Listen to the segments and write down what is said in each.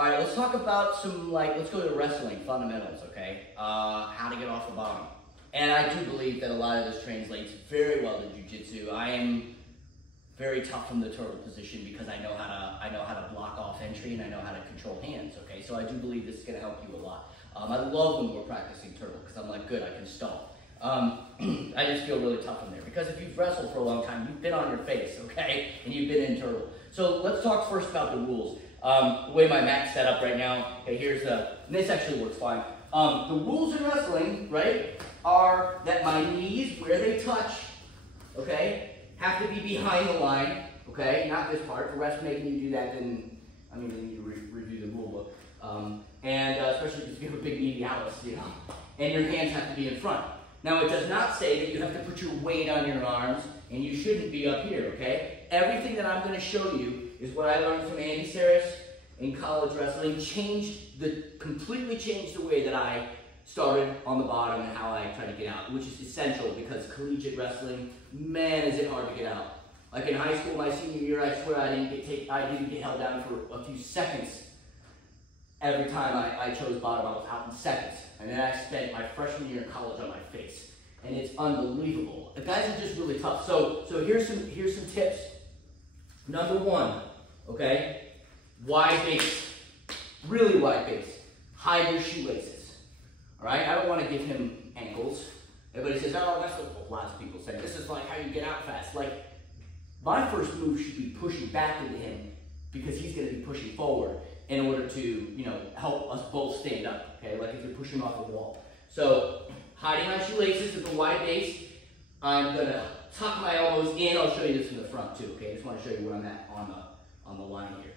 All right, let's talk about some, let's go to wrestling fundamentals, okay? How to get off the bottom. And I do believe that a lot of this translates very well to jiu-jitsu. I am very tough from the turtle position because I know how to block off entry and I know how to control hands, okay? So I do believe this is gonna help you a lot. I love when we're practicing turtle because I'm like, good, I can stall. I just feel really tough in there because if you've wrestled for a long time, you've been on your face, okay? And you've been in turtle. So let's talk first about the rules. The way my mat's set up right now, okay, here's and this actually works fine. The rules in wrestling, right, are that my knees, where they touch, okay, have to be behind the line, okay, not this part. If the ref's making you do that, then, I mean, then you review the rule book. Especially if you have a big medialis, you know, and your hands have to be in front. Now, it does not say that you have to put your weight on your arms, and you shouldn't be up here, okay? Everything that I'm going to show you is what I learned from Andy Saris in college wrestling, completely changed the way that I started on the bottom and how I try to get out, which is essential because collegiate wrestling, man, is it hard to get out. Like in high school, my senior year, I swear I didn't get held down for a few seconds. Every time I chose bottom, I was out in seconds. And then I spent my freshman year in college on my face. And it's unbelievable. The guys are just really tough. So here's some tips. Number one, okay? Wide base. Really wide base. Hide your shoelaces. All right? I don't want to give him ankles. Everybody says, oh, that's what lots of people say. This is like how you get out fast. Like, my first move should be pushing back into him because he's going to be pushing forward in order to, you know, help us both stand up, okay? Like if you're pushing off a wall. So, hiding my shoelaces with a wide base, I'm gonna tuck my elbows in. I'll show you this from the front too, okay? I just want to show you where I'm at on the line here.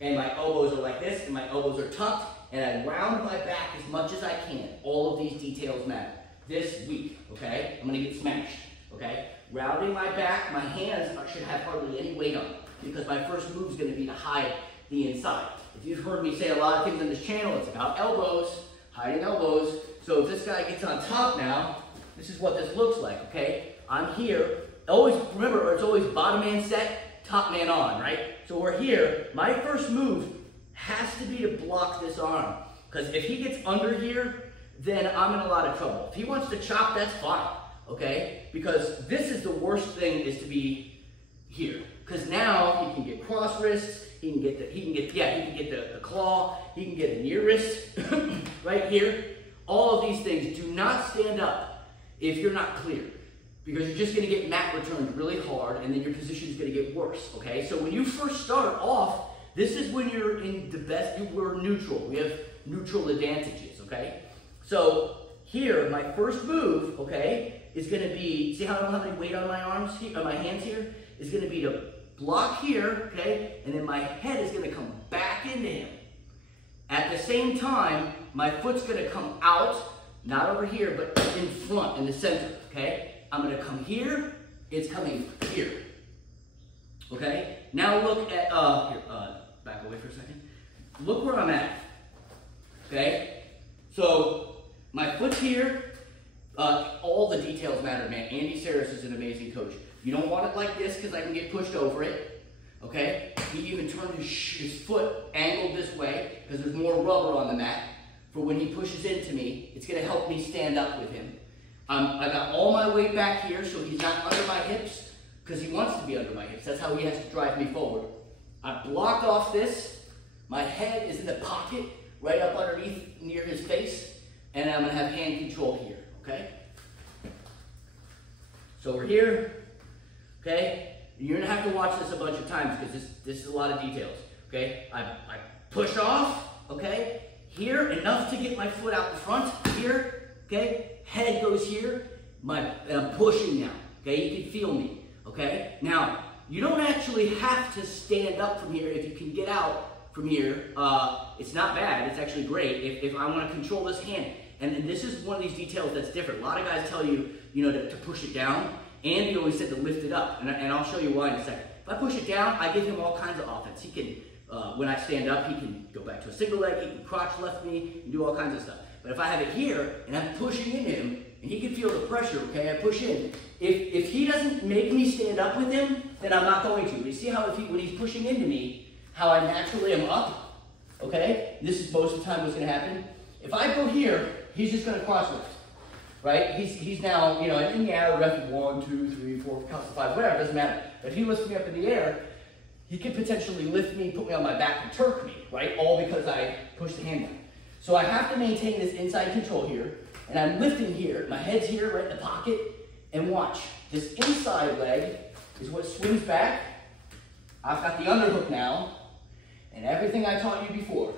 And my elbows are like this, and my elbows are tucked, and I round my back as much as I can. All of these details matter. This week, okay? I'm gonna get smashed, okay? Rounding my back, my hands should have hardly any weight on them because my first move is gonna be to hide the inside. If you've heard me say a lot of things on this channel, it's about elbows, hiding elbows. So if this guy gets on top now, this is what this looks like, okay? I'm here. Always, remember, it's always bottom man set, top man on, right? So we're here. My first move has to be to block this arm. Because if he gets under here, then I'm in a lot of trouble. If he wants to chop, that's fine, okay? Because this is the worst thing is to be here. Because now he can get cross wrists, he can get the claw, he can get a near wrist right here. All of these things, do not stand up if you're not clear. Because you're just gonna get mat returned really hard and then your position is gonna get worse, okay? So when you first start off, this is when you're in the best, we're neutral. We have neutral advantages, okay? So here, my first move, okay, is gonna be, see how I don't have any weight on my arms, on my hands here? Is gonna be to block here, okay, and then my head is gonna come back into him. At the same time, my foot's gonna come out, not over here, but in front, in the center, okay? I'm gonna come here, it's coming here, okay? Now look at, back away for a second. Look where I'm at, okay? So, my foot's here, all the details matter, man. Andy Saris is an amazing coach. You don't want it like this because I can get pushed over it, okay? He even turned his foot angled this way because there's more rubber on the mat for when he pushes into me. It's gonna help me stand up with him. I got all my weight back here so he's not under my hips because he wants to be under my hips. That's how he has to drive me forward. I blocked off this. My head is in the pocket right up underneath near his face and I'm gonna have hand control here, okay? So we're here. Okay, you're gonna have to watch this a bunch of times because this is a lot of details. Okay, I push off. Okay, here enough to get my foot out in front. Here, okay, head goes here. And I'm pushing now. Okay, you can feel me. Okay, now you don't actually have to stand up from here if you can get out from here. It's not bad. It's actually great if I want to control this hand. And this is one of these details that's different. A lot of guys tell you, to push it down. Andy always said to lift it up, and I'll show you why in a second. If I push it down, I give him all kinds of offense. He can, when I stand up, he can go back to a single leg, he can crotch left me, and do all kinds of stuff. But if I have it here, and I'm pushing in him, and he can feel the pressure, okay, I push in. If he doesn't make me stand up with him, then I'm not going to. You see how when he's pushing into me, how I naturally am up, okay? this is most of the time what's gonna happen. If I go here, he's just gonna cross lift, right? He's now, you know, in the air, ref 1, 2, 3, 4, counts to 5, whatever, doesn't matter. But if he lifts me up in the air, he could potentially lift me, put me on my back, and Turk me, right? All because I pushed the hand down. So I have to maintain this inside control here, and I'm lifting here. My head's here, right in the pocket, and watch. This inside leg is what swings back. I've got the underhook now, and everything I taught you before.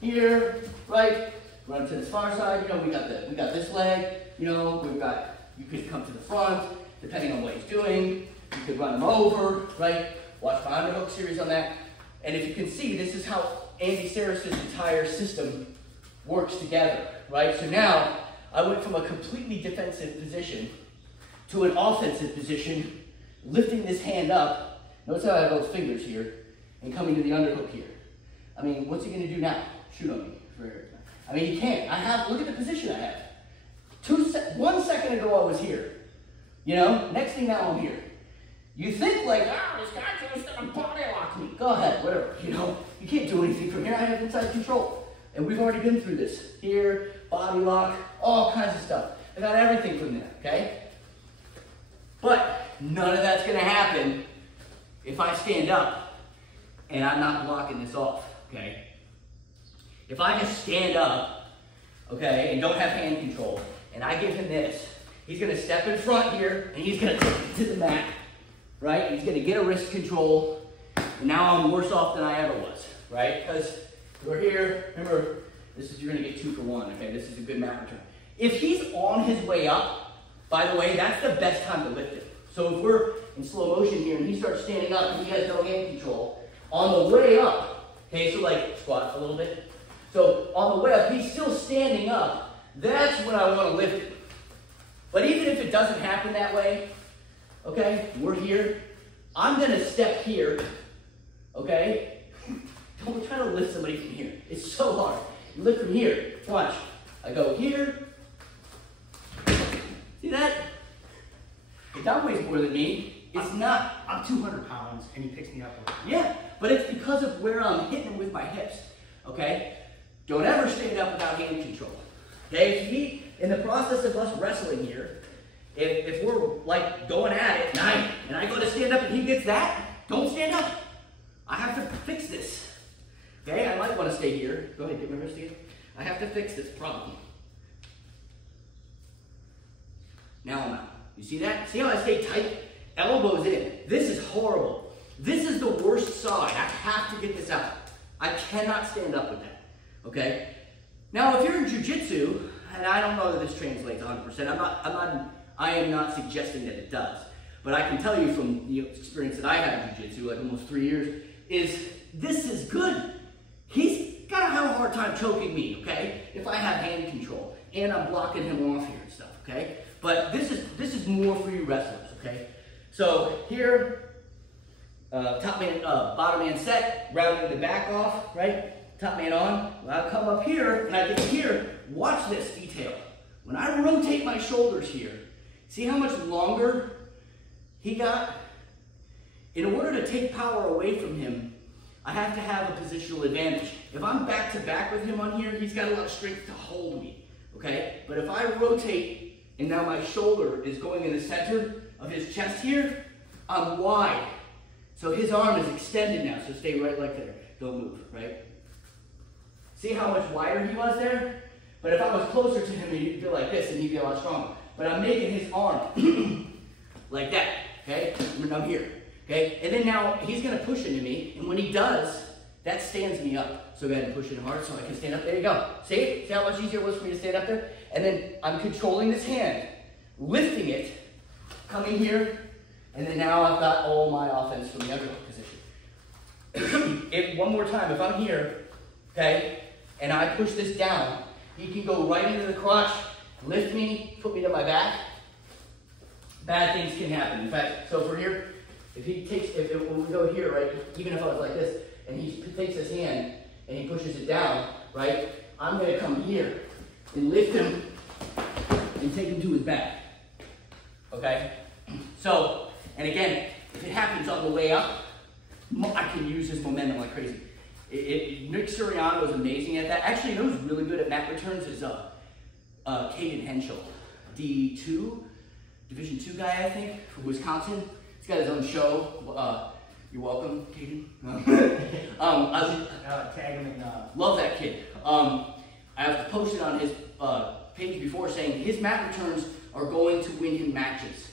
Here, right, run to this far side. You know, we got this leg. You know, you could come to the front, depending on what he's doing. You could run him over, right? Watch my underhook series on that. And if you can see, this is how Andy Saris's entire system works together, right? So now, I went from a completely defensive position to an offensive position, lifting this hand up. Notice how I have both fingers here, and coming to the underhook here. I mean, what's he gonna do now? Shoot on me. I mean, he can't. Look at the position I have. 1 second ago I was here. You know, next thing now I'm here. You think like, this guy's just gonna body lock me. Go ahead, whatever, you know. You can't do anything from here. I have inside control. And we've already been through this. Here, body lock, all kinds of stuff. I got everything from there, okay? But none of that's gonna happen if I stand up and I'm not blocking this off, okay? If I just stand up, okay, and don't have hand control, and I give him this, he's gonna step in front here, and he's gonna take it to the mat, right? He's gonna get a wrist control, and now I'm worse off than I ever was, right? Because we're here, remember, you're gonna get 2 for 1, okay? This is a good mat return. If he's on his way up, by the way, that's the best time to lift it. So if we're in slow motion here and he starts standing up and he has no hand control, on the way up, okay, so like squat a little bit. So on the way up, he's still standing up. That's when I want to lift it. But even if it doesn't happen that way, okay, we're here. I'm going to step here, okay? Don't try to lift somebody from here. It's so hard. You lift from here. Watch. I go here. See that? That weighs more than me. It's not. I'm 200 pounds and he picks me up. Yeah, but it's because of where I'm hitting him with my hips, okay? Don't ever stand up without hand control, okay? In the process of us wrestling here, if we're like going at it and I go to stand up and he gets that, don't stand up. I have to fix this, okay? I might want to stay here. Go ahead, get my wrist again. I have to fix this problem. Now I'm out. You see that? See how I stay tight? Elbows in. This is horrible. This is the worst side. I have to get this out. I cannot stand up with that. Okay? Now, if you're in jiu-jitsu, and I don't know that this translates 100%, I am not suggesting that it does. But I can tell you from the experience that I had in jiu-jitsu, like almost 3 years, is this is good. He's gotta have a hard time choking me, okay? If I have hand control and I'm blocking him off here and stuff, okay? But this is more for you wrestlers, okay? So here, top man, bottom man set, rounding the back off, right? Top man on. When I come up here and I get here, watch this detail. When I rotate my shoulders here, see how much longer he got? In order to take power away from him, I have to have a positional advantage. If I'm back to back with him on here, he's got a lot of strength to hold me, okay? But if I rotate, and now my shoulder is going in the center of his chest here, I'm wide. So his arm is extended now, so stay right like there. Don't move, right? See how much wider he was there? But if I was closer to him, he'd feel like this, and he'd be a lot stronger. But I'm making his arm like that, okay? When I'm here, okay? And then now he's gonna push into me, and when he does, that stands me up. So go ahead and push it hard so I can stand up. There you go. See? See how much easier it was for me to stand up there? And then I'm controlling this hand, lifting it, coming here, and then now I've got all my offense from the underhook position. One more time, if I'm here, okay, and I push this down, he can go right into the crotch, lift me, put me to my back. Bad things can happen. In fact, so for here, if when we go here, right, even if I was like this, and he takes his hand and he pushes it down, right, I'm gonna come here and lift him and take him to his back, okay? So, and again, if it happens on the way up, I can use this momentum like crazy. Nick Suriano is amazing at that. Actually, you know who's really good at mat returns is Caden Henschel, D2, Division II guy, I think, from Wisconsin. He's got his own show. You're welcome, Caden. Tag him in. Love that kid. I have posted on his page before saying his mat returns are going to win him matches.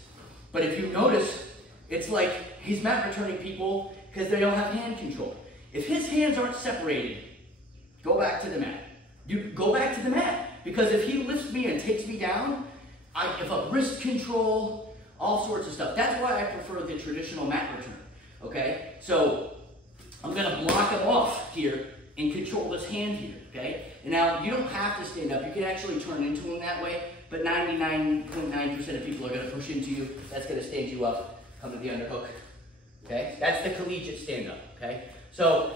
But if you notice, it's like he's mat returning people because they don't have hand control. If his hands aren't separated, go back to the mat. You go back to the mat. Because if he lifts me and takes me down, I have a wrist control, all sorts of stuff. That's why I prefer the traditional mat return. Okay? So I'm gonna block him off here and control this hand here. Okay? And now you don't have to stand up. You can actually turn into him that way, but 99.9% of people are gonna push into you. That's gonna stand you up, come to the underhook. Okay? That's the collegiate stand-up. Okay? So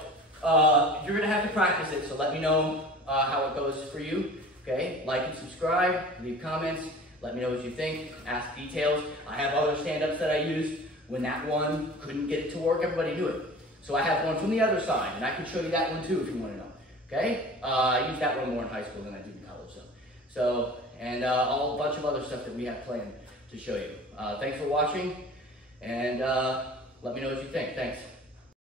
you're gonna have to practice it, so let me know how it goes for you. Okay? Like and subscribe, leave comments, let me know what you think, ask details. I have other stand-ups that I used. When that one couldn't get it to work, everybody knew it. So I have one from the other side, and I can show you that one too if you want to know. Okay? I used that one more in high school than I did in college. And a bunch of other stuff that we have planned to show you. Thanks for watching, and let me know what you think. Thanks.